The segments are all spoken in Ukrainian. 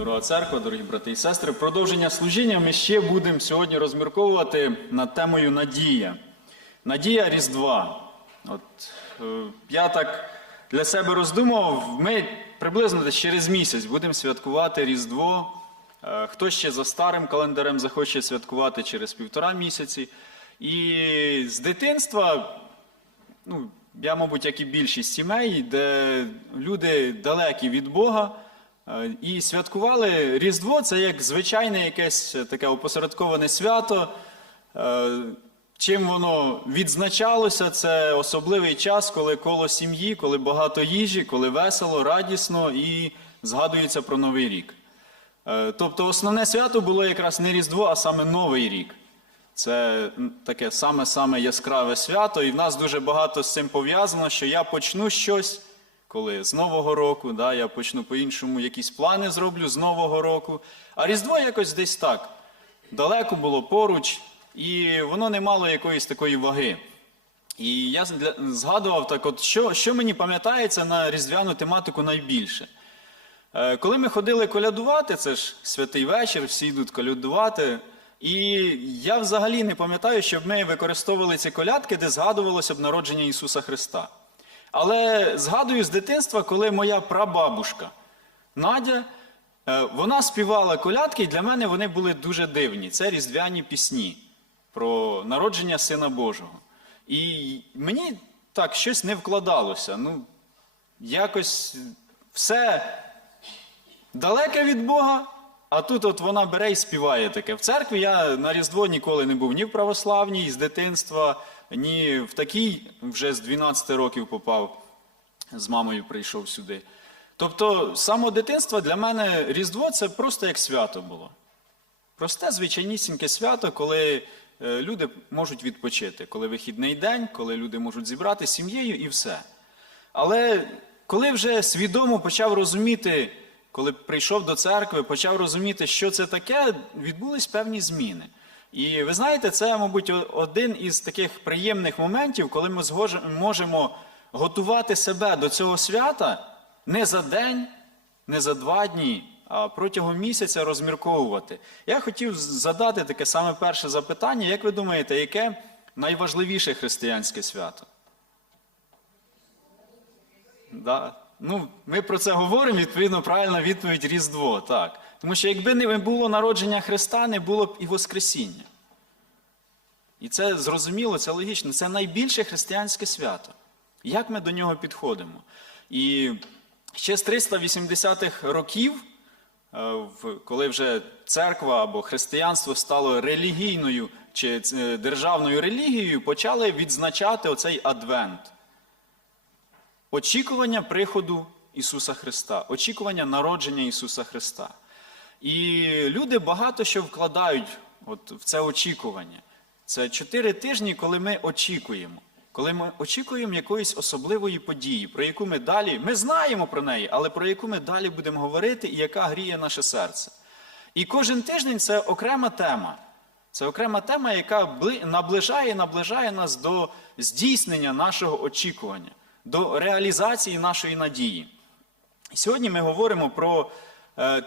Дорога церква, дорогі брати і сестри, продовження служіння ми ще будемо сьогодні розмірковувати над темою надія. Надія Різдва. От, е, я так для себе роздумував, ми приблизно десь через місяць будемо святкувати Різдво. Е, Хто ще за старим календарем захоче святкувати через півтора місяці. І з дитинства ну, я, мабуть, як і більшість сімей, де люди далекі від Бога. Е, І святкували Різдво це як звичайне якесь таке опосередковане свято. Е, Чим воно відзначалося, це особливий час, коли коло сім'ї, коли багато їжі, коли весело, радісно і згадується про Новий рік. Е, Тобто основне свято було якраз не Різдво, а саме Новий рік. Це таке саме-саме яскраве свято, і в нас дуже багато з цим пов'язано, що я почну щось, коли з Нового року, да, я почну по-іншому якісь плани зроблю з Нового року. А Різдво якось десь так. Далеко було поруч, і воно не мало якоїсь такої ваги. І я згадував так, от що, що мені пам'ятається на різдвяну тематику найбільше. Е, Коли ми ходили колядувати, це ж святий вечір, всі йдуть колядувати. І я взагалі не пам'ятаю, щоб ми використовували ці колядки, де згадувалося б народження Ісуса Христа. Але згадую з дитинства, коли моя прабабушка Надя, е, вона співала колядки, і для мене вони були дуже дивні. Це різдвяні пісні про народження Сина Божого. І мені так щось не вкладалося. Ну, якось все далеке від Бога, а тут от вона бере і співає таке. В церкві я на Різдво ніколи не був ні в православній з дитинства, ні в такій вже з 12 років попав, з мамою прийшов сюди. Тобто, з самого дитинства для мене Різдво це просто як свято було. Просте, звичайнісіньке свято, коли е, люди можуть відпочити, коли вихідний день, коли люди можуть зібрати сім'єю і все. Але коли вже свідомо почав розуміти, коли прийшов до церкви, почав розуміти, що це таке, відбулись певні зміни. І ви знаєте, це, мабуть, один із таких приємних моментів, коли ми можемо готувати себе до цього свята не за день, не за два дні, а протягом місяця розмірковувати. Я хотів задати таке саме перше запитання. Як ви думаєте, яке найважливіше християнське свято? Да. Ну, ми про це говоримо, відповідно, правильна відповідь Різдво, так. Тому що якби не було народження Христа, не було б і Воскресіння. І це зрозуміло, це логічно. Це найбільше християнське свято. Як ми до нього підходимо? І ще з 380-х років, е, коли вже церква або християнство стало релігійною чи е, державною релігією, почали відзначати оцей адвент. Очікування приходу Ісуса Христа, очікування народження Ісуса Христа. І люди багато що вкладають от в це очікування. Це чотири тижні, коли ми очікуємо. Коли ми очікуємо якоїсь особливої події, про яку ми далі, ми знаємо про неї, але про яку ми далі будемо говорити і яка гріє наше серце. І кожен тиждень це окрема тема. Це окрема тема, яка наближає, наближає нас до здійснення нашого очікування, до реалізації нашої надії. Сьогодні ми говоримо про е,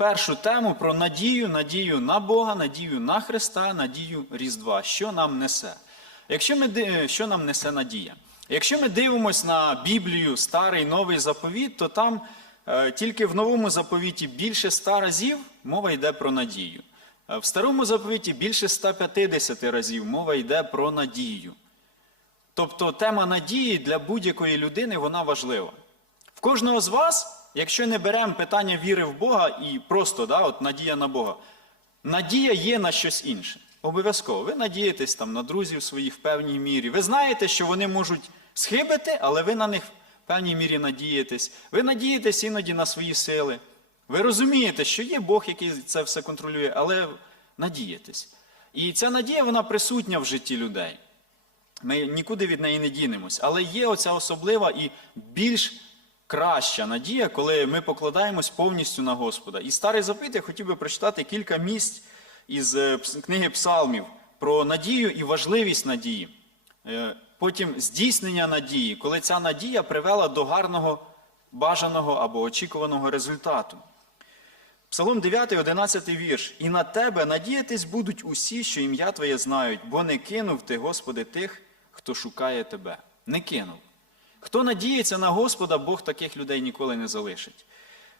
першу тему про надію, надію на Бога, надію на Христа, надію Різдва. Що нам несе? Якщо ми, що нам несе надія? Якщо ми дивимося на Біблію, старий новий заповіт, то там е, тільки в новому заповіті більше ста разів мова йде про надію. Е, В старому заповіті більше 150 разів мова йде про надію. Тобто тема надії для будь-якої людини вона важлива. В кожного з вас, якщо не беремо питання віри в Бога і просто да, от надія на Бога, надія є на щось інше. Обов'язково. Ви надієтесь там на друзів своїх в певній мірі. Ви знаєте, що вони можуть схибити, але ви на них в певній мірі надієтесь. Ви надієтесь іноді на свої сили. Ви розумієте, що є Бог, який це все контролює, але надієтесь. І ця надія вона присутня в житті людей. Ми нікуди від неї не дінемось. Але є оця особлива і більш краща надія, коли ми покладаємось повністю на Господа. І старий запит я хотів би прочитати кілька місць із е, книги Псалмів про надію і важливість надії. Е, Потім здійснення надії, коли ця надія привела до гарного, бажаного або очікуваного результату. Псалом 9, 11 вірш. І на тебе надіятись будуть усі, що ім'я Твоє знають, бо не кинув ти, Господи, тих, хто шукає тебе. Не кинув. Хто надіється на Господа, Бог таких людей ніколи не залишить.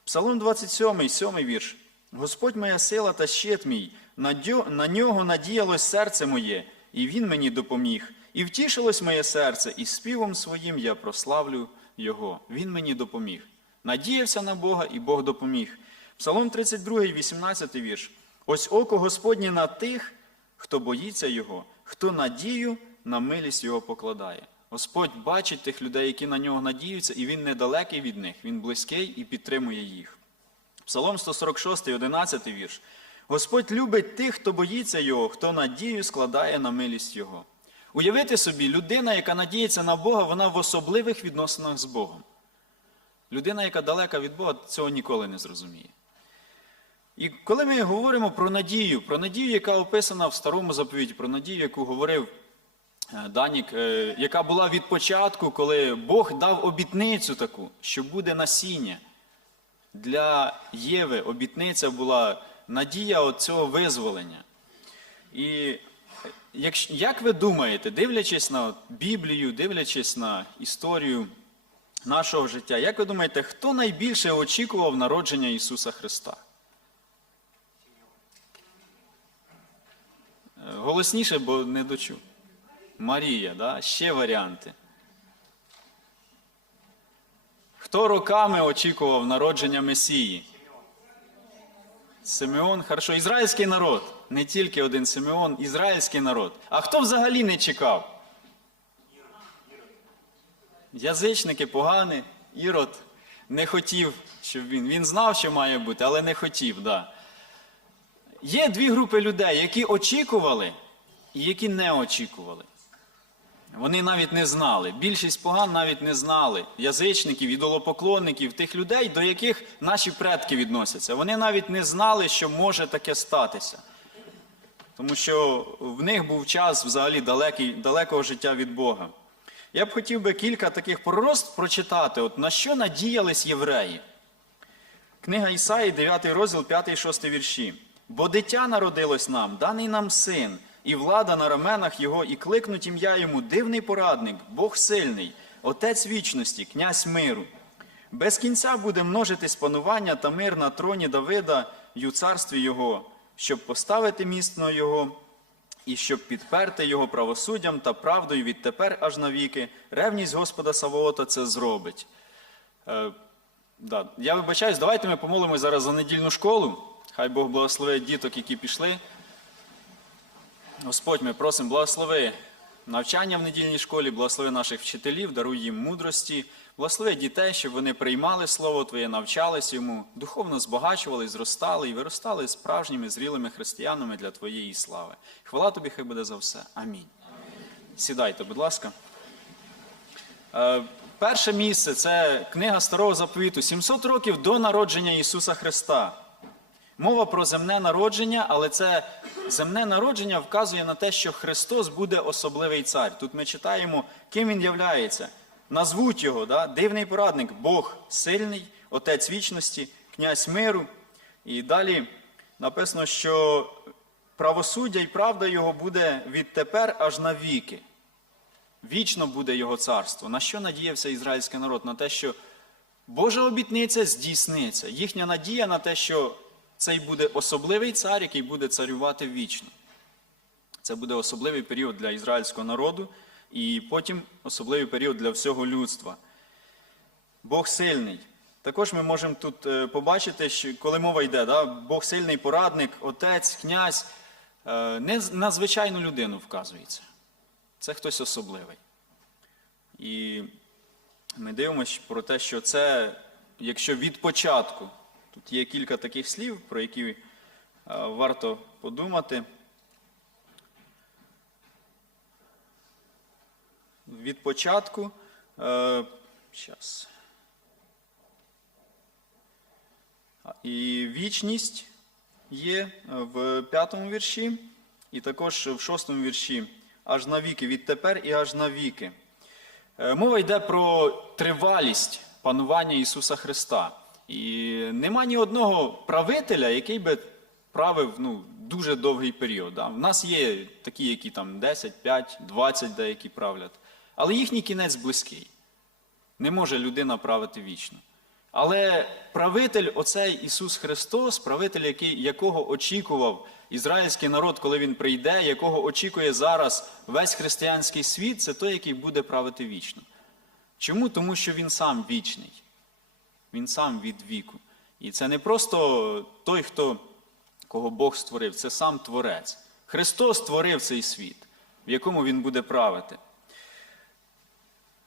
Псалом 27, 7 вірш. Господь моя сила та щит мій, на нього надіялось серце моє, і він мені допоміг. І втішилось моє серце, і співом своїм я прославлю Його. Він мені допоміг. Надіявся на Бога, і Бог допоміг. Псалом 32, 18 вірш. Ось око Господнє на тих, хто боїться Його, хто надію на милість Його покладає. Господь бачить тих людей, які на нього надіються, і Він недалекий від них, Він близький і підтримує їх. Псалом 146, 11 вірш. Господь любить тих, хто боїться Його, хто надію складає на милість Його. Уявити собі, людина, яка надіється на Бога, вона в особливих відносинах з Богом. Людина, яка далека від Бога, цього ніколи не зрозуміє. І коли ми говоримо про надію, про надію, яка описана в старому заповіті, про надію, яку говорив Данік, е, яка була від початку, коли Бог дав обітницю таку, що буде насіння. Для Єви обітниця була надія цього визволення. І як, як ви думаєте, дивлячись на Біблію, дивлячись на історію нашого життя, як ви думаєте, хто найбільше очікував народження Ісуса Христа? Е, Голосніше, бо не дочув. Марія, да? ще варіанти. Хто роками очікував народження Месії? Симеон, хорошо, ізраїльський народ. Не тільки один Симеон, ізраїльський народ. А хто взагалі не чекав? Язичники погані, Ірод не хотів, щоб він. Він знав, що має бути, але не хотів, да. Є дві групи людей, які очікували і які не очікували. Вони навіть не знали. Більшість поган навіть не знали язичників, ідолопоклонників, тих людей, до яких наші предки відносяться. Вони навіть не знали, що може таке статися. Тому що в них був час взагалі далекий, далекого життя від Бога. Я б хотів би кілька таких пророцтв прочитати, от на що надіялись євреї. Книга Ісаї, 9 розділ, 5 і 6 вірші. Бо дитя народилось нам, даний нам син, і влада на раменах його, і кликнуть ім'я йому дивний порадник, Бог сильний, Отець вічності, князь миру. Без кінця буде множитись панування та мир на троні Давида й у царстві його, щоб поставити міцно його і щоб підперти його правосуддям та правдою відтепер аж навіки. Ревність Господа Савоота це зробить. Е, да. Я вибачаюсь, давайте ми помолимось зараз за недільну школу. Хай Бог благословить діток, які пішли. Господь, ми просимо, благослови навчання в недільній школі, благослови наших вчителів, даруй їм мудрості, благослови дітей, щоб вони приймали Слово Твоє, навчались йому, духовно збагачували, зростали і виростали справжніми зрілими християнами для Твоєї слави. Хвала тобі, хай буде за все. Амінь. Сідайте, будь ласка. Е, Перше місце це книга Старого Заповіту, 700 років до народження Ісуса Христа. Мова про земне народження, але це земне народження вказує на те, що Христос буде особливий цар. Тут ми читаємо, ким він являється. Назвуть його, да? дивний порадник, Бог сильний, Отець вічності, князь миру. І далі написано, що правосуддя і правда його буде відтепер аж навіки. Вічно буде його царство. На що надіявся ізраїльський народ? На те, що Божа обітниця здійсниться. Їхня надія на те, що цей буде особливий цар, який буде царювати вічно. Це буде особливий період для ізраїльського народу і потім особливий період для всього людства. Бог сильний. Також ми можемо тут е, побачити, що коли мова йде, да, Бог сильний порадник, отець, князь, е, не на звичайну людину вказується. Це хтось особливий. І ми дивимося про те, що це, якщо від початку, тут є кілька таких слів, про які е, варто подумати. Від початку. Е, щас. І вічність є е, в п'ятому вірші, і також в шостому вірші аж навіки, відтепер і аж навіки. Е, Мова йде про тривалість панування Ісуса Христа. І нема ні одного правителя, який би правив ну, дуже довгий період. Да? В нас є такі, які там 10, 5, 20 деякі правлять. Але їхній кінець близький. Не може людина правити вічно. Але правитель, оцей Ісус Христос, правитель, який, якого очікував ізраїльський народ, коли він прийде, якого очікує зараз весь християнський світ, це той, який буде правити вічно. Чому? Тому що він сам вічний. Він сам від віку. І це не просто той, хто, кого Бог створив, це сам Творець. Христос створив цей світ, в якому він буде правити.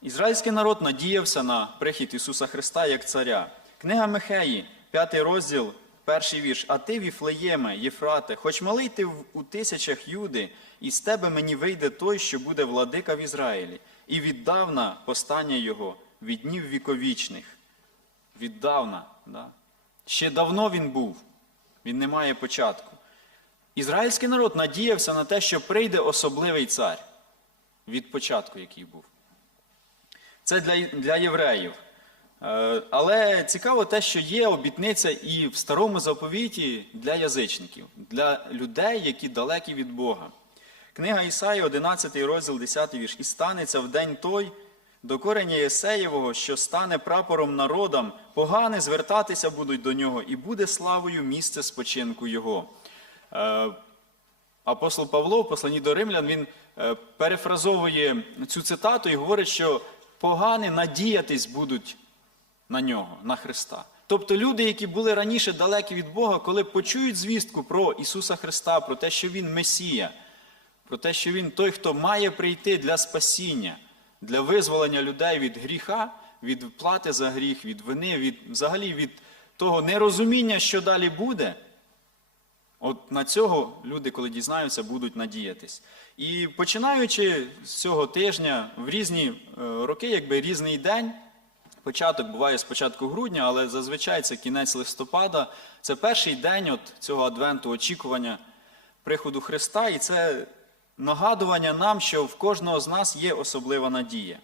Ізраїльський народ надіявся на прихід Ісуса Христа як царя. Книга Михеї, п'ятий розділ, перший вірш. А ти, Віфлеєме, Єфрате, хоч малий ти у тисячах юди, і з тебе мені вийде той, що буде владика в Ізраїлі, і віддавна постання його від днів віковічних. Віддавна, да? ще давно він був, він не має початку. Ізраїльський народ надіявся на те, що прийде особливий цар від початку, який був. Це для, для євреїв. Е, Але цікаво те, що є обітниця і в старому заповіті для язичників, для людей, які далекі від Бога. Книга Ісаї, 11 розділ, 10 вірш. І станеться в день той до кореня Єсеєвого, що стане прапором народам, погани звертатися будуть до нього, і буде славою місце спочинку його. Е, Апостол Павло в посланні до римлян він е, перефразовує цю цитату і говорить, що погани надіятись будуть на нього, на Христа. Тобто люди, які були раніше далекі від Бога, коли почують звістку про Ісуса Христа, про те, що Він Месія, про те, що Він той, хто має прийти для спасіння, для визволення людей від гріха, від плати за гріх, від вини, від, взагалі від того нерозуміння, що далі буде. От на цього люди, коли дізнаються, будуть надіятись. І починаючи з цього тижня, в різні е, роки, якби різний день, початок буває з початку грудня, але зазвичай це кінець листопада, це перший день от цього адвенту, очікування приходу Христа, і це нагадування нам, що в кожного з нас є особлива надія.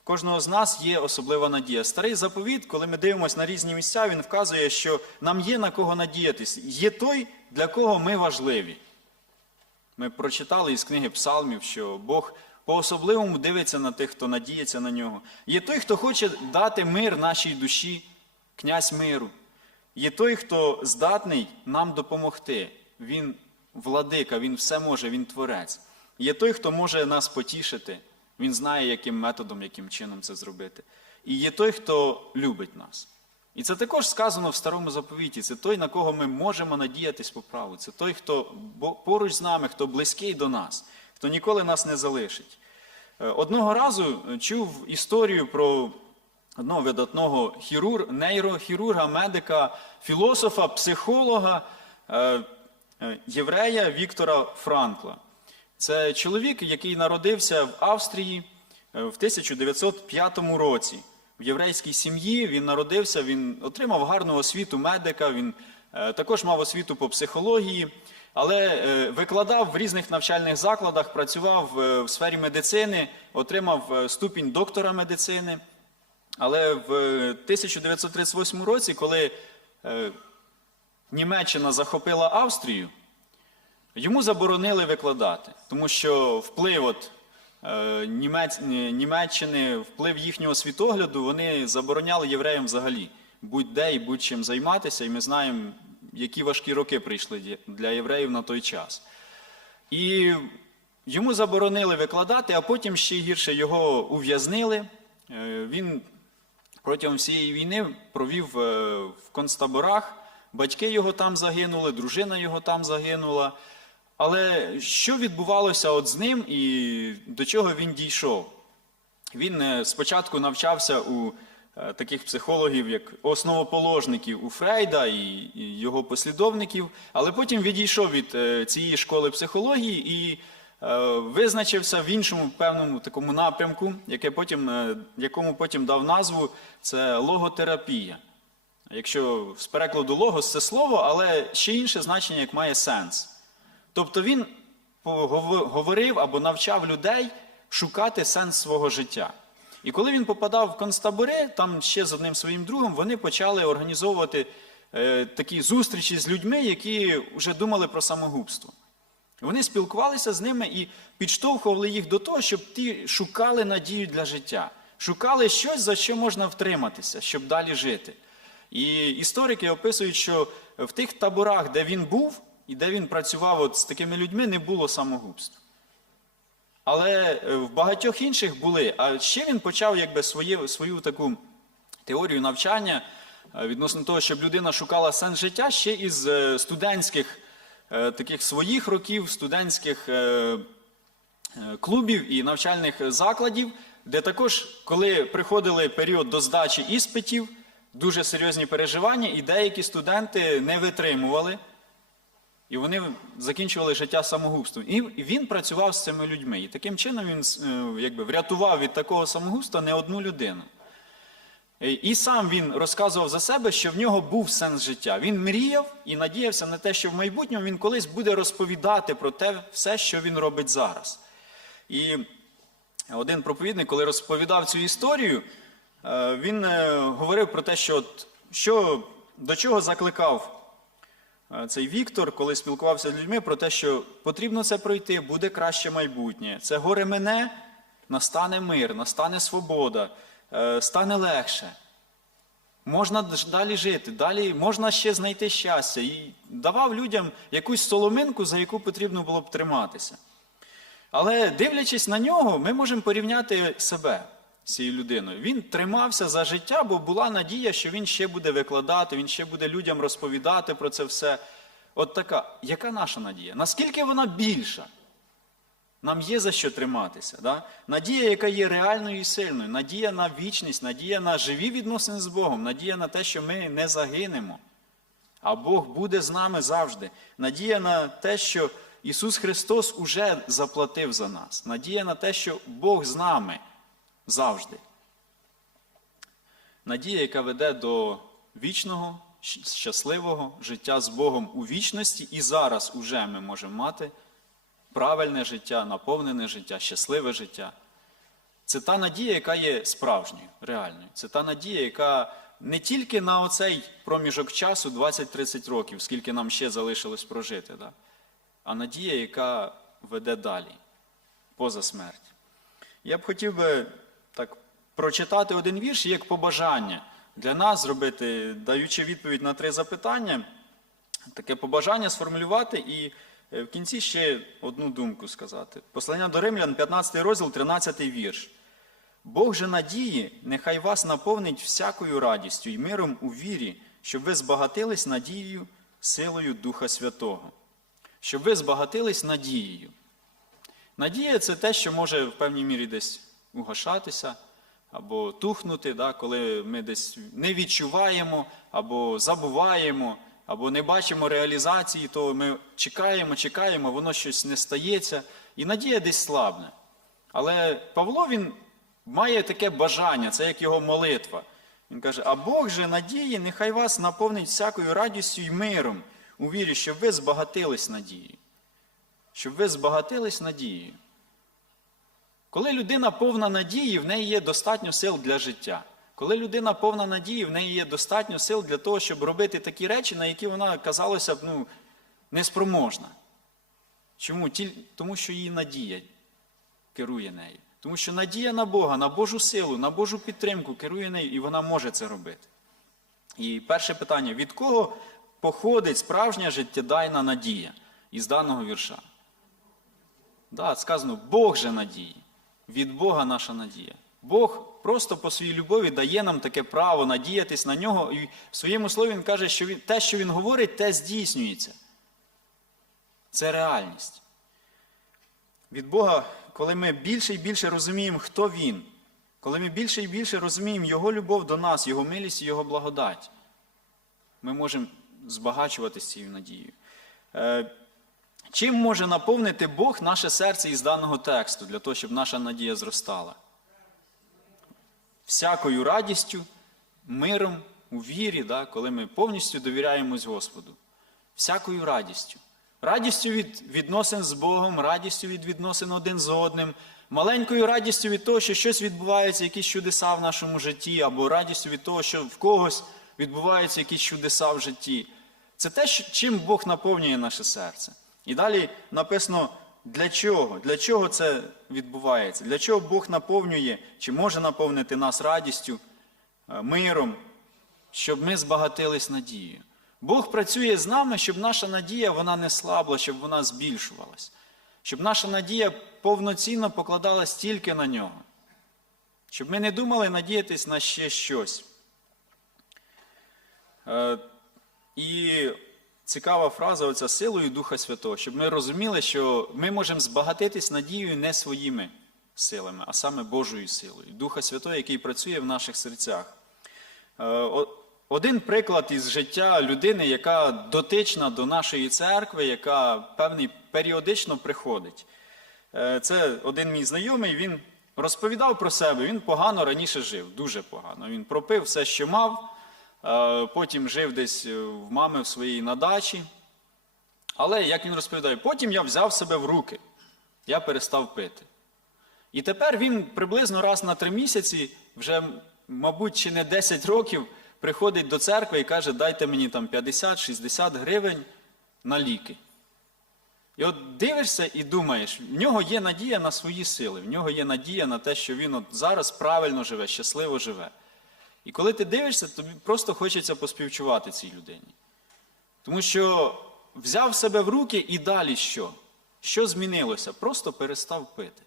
В кожного з нас є особлива надія. Старий заповіт, коли ми дивимося на різні місця, він вказує, що нам є на кого надіятись. Є той, для кого ми важливі. Ми прочитали із книги Псалмів, що Бог по-особливому дивиться на тих, хто надіється на нього. Є той, хто хоче дати мир нашій душі, князь миру. Є той, хто здатний нам допомогти. Він владика, він все може, він творець. Є той, хто може нас потішити. Він знає, яким методом, яким чином це зробити. І є той, хто любить нас. І це також сказано в старому заповіті. Це той, на кого ми можемо надіятись по праву. Це той, хто поруч з нами, хто близький до нас, хто ніколи нас не залишить. Е, Одного разу е, чув історію про одного видатного хірур, нейрохірурга, медика, філософа, психолога, е, єврея Віктора Франкла. Це чоловік, який народився в Австрії е, в 1905 році. В єврейській сім'ї він народився, він отримав гарну освіту медика, він е, також мав освіту по психології, але е, викладав в різних навчальних закладах, працював е, в сфері медицини, отримав е, ступінь доктора медицини. Але в е, 1938 році, коли е, Німеччина захопила Австрію, йому заборонили викладати, тому що вплив от, е, Німеччини, вплив їхнього світогляду, вони забороняли євреям взагалі будь-де і будь-чим займатися. І ми знаємо, які важкі роки прийшли для євреїв на той час. І йому заборонили викладати, а потім ще гірше його ув'язнили. Е, Він протягом всієї війни провів е, в концтаборах. Батьки його там загинули, дружина його там загинула. Але що відбувалося от з ним і до чого він дійшов? Він е, спочатку навчався у е, таких психологів, як основоположників у Фрейда і його послідовників, але потім відійшов від е, цієї школи психології і визначився в іншому певному такому напрямку, яке потім, якому потім дав назву це логотерапія. Якщо з перекладу логос це слово, але ще інше значення, як має сенс. Тобто він говорив або навчав людей шукати сенс свого життя. І коли він попадав в концтабори, там ще з одним своїм другом, вони почали організовувати е, такі зустрічі з людьми, які вже думали про самогубство. Вони спілкувалися з ними і підштовхували їх до того, щоб ті шукали надію для життя, шукали щось, за що можна втриматися, щоб далі жити. І історики описують, що в тих таборах, де він був і де він працював от з такими людьми, не було самогубств. Але е, в багатьох інших були. А ще він почав якби своє, свою таку теорію навчання е, відносно того, щоб людина шукала сенс життя ще із е, студентських таких своїх років, студентських клубів і навчальних закладів, де також, коли приходили період до здачі іспитів, дуже серйозні переживання, і деякі студенти не витримували. І вони закінчували життя самогубством. І він працював з цими людьми. І таким чином він е, якби, врятував від такого самогубства не одну людину. Е, І сам він розказував за себе, що в нього був сенс життя. Він мріяв і надіявся на те, що в майбутньому він колись буде розповідати про те все, що він робить зараз. І один проповідник, коли розповідав цю історію, він е, говорив про те, що, що до чого закликав е, цей Віктор, коли спілкувався з людьми, про те, що потрібно це пройти, буде краще майбутнє. Це горе мене, настане мир, настане свобода, е, стане легше. Можна далі жити, далі можна ще знайти щастя. І давав людям якусь соломинку, за яку потрібно було б триматися. Але дивлячись на нього, ми можемо порівняти себе цією людиною. Він тримався за життя, бо була надія, що він ще буде викладати, він ще буде людям розповідати про це все. От така, яка наша надія? Наскільки вона більша? Нам є за що триматися. Да? Надія, яка є реальною і сильною, надія на вічність, надія на живі відносини з Богом, надія на те, що ми не загинемо, а Бог буде з нами завжди. Надія на те, що Ісус Христос уже заплатив за нас. Надія на те, що Бог з нами завжди. Надія, яка веде до вічного, щасливого життя з Богом у вічності, і зараз уже ми можемо мати правильне життя, наповнене життя, щасливе життя. Це та надія, яка є справжньою, реальною. Це та надія, яка не тільки на оцей проміжок часу 20-30 років, скільки нам ще залишилось прожити, да? а надія, яка веде далі, поза смерть. Я б хотів би прочитати один вірш як побажання для нас зробити, даючи відповідь на три запитання, таке побажання сформулювати і е, в кінці ще одну думку сказати. Послання до Римлян, 15 розділ, 13 вірш. Бог же надії, нехай вас наповнить всякою радістю і миром у вірі, щоб ви збагатились надією, силою Духа Святого. Щоб ви збагатились надією. Надія це те, що може в певній мірі десь угашатися або тухнути, да, коли ми десь не відчуваємо, або забуваємо, або не бачимо реалізації, то ми чекаємо, чекаємо, воно щось не стається, і надія десь слабне. Але Павло він має таке бажання, це як його молитва. Він каже: А Бог же надії, нехай вас наповнить всякою радістю і миром у вірі, щоб ви збагатились надією. Щоб ви збагатились надією. Коли людина повна надії, в неї є достатньо сил для життя. Коли людина повна надії, в неї є достатньо сил для того, щоб робити такі речі, на які вона казалося б ну, неспроможна. Чому? Тому що її надія керує нею. Тому що надія на Бога, на Божу силу, на Божу підтримку керує нею, і вона може це робити. І перше питання: від кого походить справжня життєдайна надія із даного вірша? Да, сказано, Бог же надії. Від Бога наша надія. Бог просто по своїй любові дає нам таке право надіятись на нього. І в своєму слові він каже, що він, те, що він говорить, те здійснюється. Це реальність. Від Бога, коли ми більше і більше розуміємо, хто Він, коли ми більше і більше розуміємо Його любов до нас, Його милість і Його благодать, ми можемо збагачуватися цією надією. Чим може наповнити Бог наше серце із даного тексту, для того, щоб наша надія зростала? Всякою радістю, миром, у вірі, да, коли ми повністю довіряємось Господу. Всякою радістю. Радістю від відносин з Богом, радістю від відносин один з одним, маленькою радістю від того, що щось відбувається, якісь чудеса в нашому житті, або радістю від того, що в когось відбуваються якісь чудеса в житті. Це те, чим Бог наповнює наше серце. І далі написано, для чого? Для чого це відбувається? Для чого Бог наповнює, чи може наповнити нас радістю, е, миром, щоб ми збагатились надією. Бог працює з нами, щоб наша надія вона не слабла, щоб вона збільшувалась. Щоб наша надія повноцінно покладалась тільки на нього. Щоб ми не думали надіятись на ще щось. Е, І цікава фраза оця силою Духа Святого, щоб ми розуміли, що ми можемо збагатитись надією не своїми силами, а саме Божою силою. Духа Святого, який працює в наших серцях. Е, Один приклад із життя людини, яка дотична до нашої церкви, яка певний періодично приходить. Е, Це один мій знайомий, він розповідав про себе, він погано раніше жив, дуже погано. Він пропив все, що мав, потім жив десь е, в мами в своїй на дачі. Але, як він розповідає, потім я взяв себе в руки, я перестав пити. І тепер він приблизно раз на три місяці, вже, мабуть, чи не 10 років, приходить до церкви і каже, дайте мені там 50-60 гривень на ліки. І от дивишся і думаєш, в нього є надія на свої сили, в нього є надія на те, що він от зараз правильно живе, щасливо живе. І коли ти дивишся, тобі просто хочеться поспівчувати цій людині. Тому що взяв себе в руки і далі що? Що змінилося? Просто перестав пити.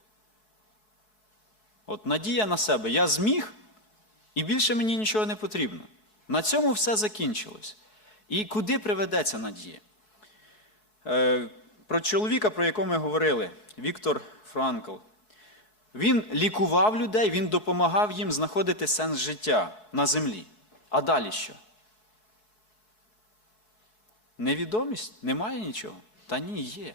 От надія на себе. Я зміг, і більше мені нічого не потрібно. На цьому все закінчилось. І куди приведе надія? Е, Про чоловіка, про якого ми говорили, Віктор Франкл. Він лікував людей, він допомагав їм знаходити сенс життя на землі. А далі що? Невідомість? Немає нічого? Та ні, є.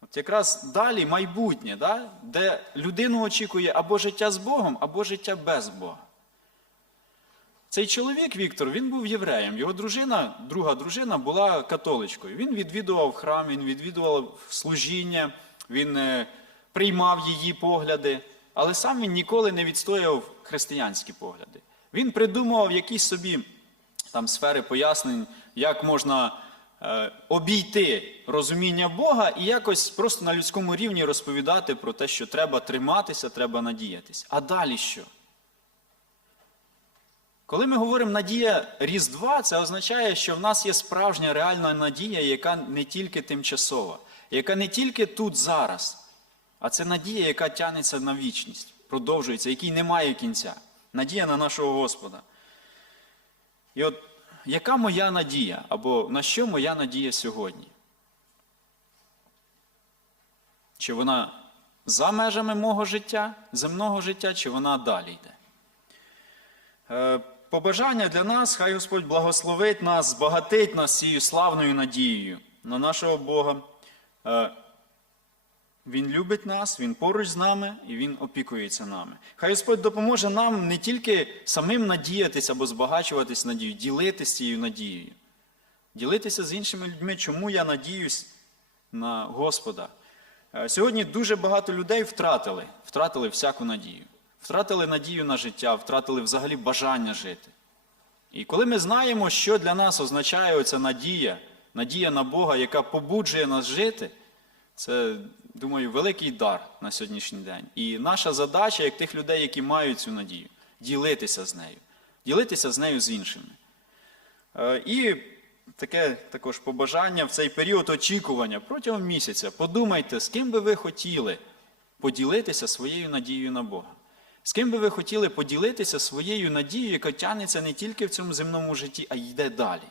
От якраз далі майбутнє, да? де людину очікує або життя з Богом, або життя без Бога. Цей чоловік Віктор, він був євреєм. Його дружина, друга дружина, була католичкою. Він відвідував храм, він відвідував служіння, він е, приймав її погляди, але сам він ніколи не відстояв християнські погляди. Він придумував якісь собі там сфери пояснень, як можна е, обійти розуміння Бога і якось просто на людському рівні розповідати про те, що треба триматися, треба надіятись. А далі що? Коли ми говоримо надія Різдва, це означає, що в нас є справжня реальна надія, яка не тільки тимчасова, яка не тільки тут зараз, а це надія, яка тягнеться на вічність, продовжується, якій немає кінця. Надія на нашого Господа. І от яка моя надія, або на що моя надія сьогодні? Чи вона за межами мого життя, земного життя, чи вона далі йде? Е, Побажання для нас, хай Господь благословить нас, збагатить нас цією славною надією на нашого Бога. Він любить нас, Він поруч з нами і Він опікується нами. Хай Господь допоможе нам не тільки самим надіятися або збагачуватись надією, ділитися цією надією, ділитися з іншими людьми, чому я надіюсь на Господа. Е, Сьогодні дуже багато людей втратили, втратили всяку надію. Втратили надію на життя, втратили взагалі бажання жити. І коли ми знаємо, що для нас означає оця надія, надія на Бога, яка побуджує нас жити, це, думаю, великий дар на сьогоднішній день. І наша задача, як тих людей, які мають цю надію, ділитися з нею, ділитися з нею з іншими. Е, І таке також побажання в цей період очікування протягом місяця. Подумайте, з ким би ви хотіли поділитися своєю надією на Бога. З ким би ви хотіли поділитися своєю надією, яка тягнеться не тільки в цьому земному житті, а й йде далі.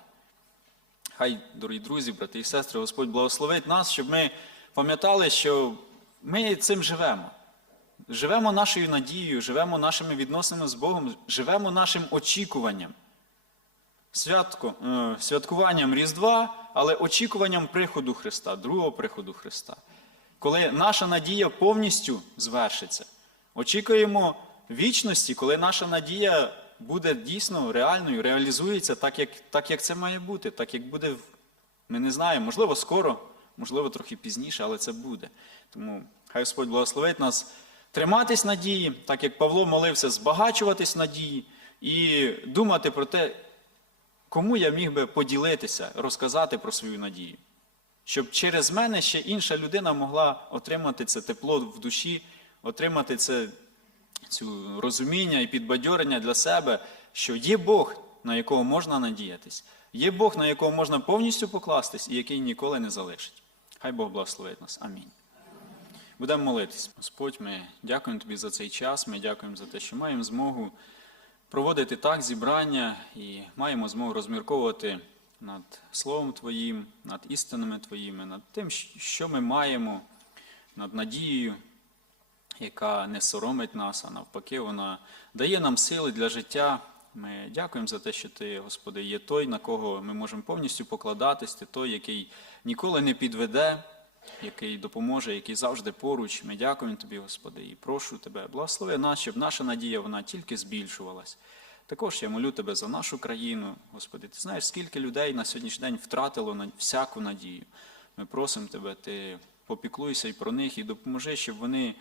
Хай, дорогі друзі, брати і сестри, Господь благословить нас, щоб ми пам'ятали, що ми цим живемо. Живемо нашою надією, живемо нашими відносинами з Богом, живемо нашим очікуванням. Святко, е, святкуванням Різдва, але очікуванням приходу Христа, другого приходу Христа. Коли наша надія повністю звершиться. Очікуємо вічності, коли наша надія буде дійсно реальною, реалізується так, як, так, як це має бути, так як буде, ми не знаємо, можливо, скоро, можливо, трохи пізніше, але це буде. Тому хай Господь благословить нас триматись надії, так як Павло молився, збагачуватись надії і думати про те, кому я міг би поділитися, розказати про свою надію. Щоб через мене ще інша людина могла отримати це тепло в душі, отримати це цю розуміння і підбадьорення для себе, що є Бог, на якого можна надіятись, є Бог, на якого можна повністю покластись і який ніколи не залишить. Хай Бог благословить нас. Амінь. Будемо молитись. Господь, ми дякуємо Тобі за цей час. Ми дякуємо за те, що маємо змогу проводити так зібрання і маємо змогу розмірковувати над Словом Твоїм, над істинами Твоїми, над тим, що ми маємо, над надією, яка не соромить нас, а навпаки, вона дає нам сили для життя. Ми дякуємо за те, що Ти, Господи, є той, на кого ми можемо повністю покладатись, Ти той, який ніколи не підведе, який допоможе, який завжди поруч. Ми дякуємо Тобі, Господи, і прошу Тебе, благослови нас, щоб наша надія вона тільки збільшувалась. Також я молю Тебе за нашу країну, Господи. Ти знаєш, скільки людей на сьогоднішній день втратило всяку надію. Ми просимо Тебе, Ти попіклуйся і про них, і допоможи, щоб вони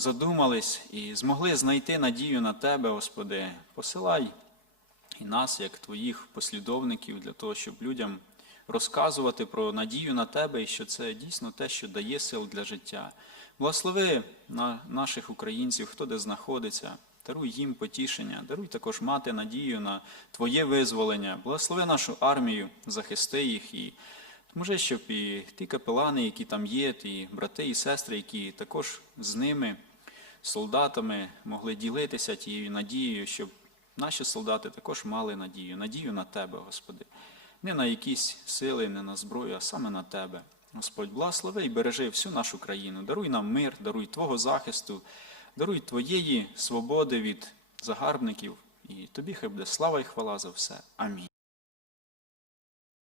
задумались і змогли знайти надію на Тебе, Господи. Посилай і нас, як Твоїх послідовників, для того, щоб людям розказувати про надію на Тебе, і що це дійсно те, що дає сил для життя. Благослови на наших українців, хто де знаходиться. Даруй їм потішення, даруй також мати надію на Твоє визволення. Благослови нашу армію, захисти їх і може, щоб і ті капелани, які там є, ті брати і сестри, які також з ними, солдатами, могли ділитися тією надією, щоб наші солдати також мали надію, надію на Тебе, Господи. Не на якісь сили, не на зброю, а саме на Тебе. Господь, благослови і бережи всю нашу країну. Даруй нам мир, даруй Твого захисту, даруй Твоєї свободи від загарбників. І тобі хай буде слава і хвала за все. Амінь.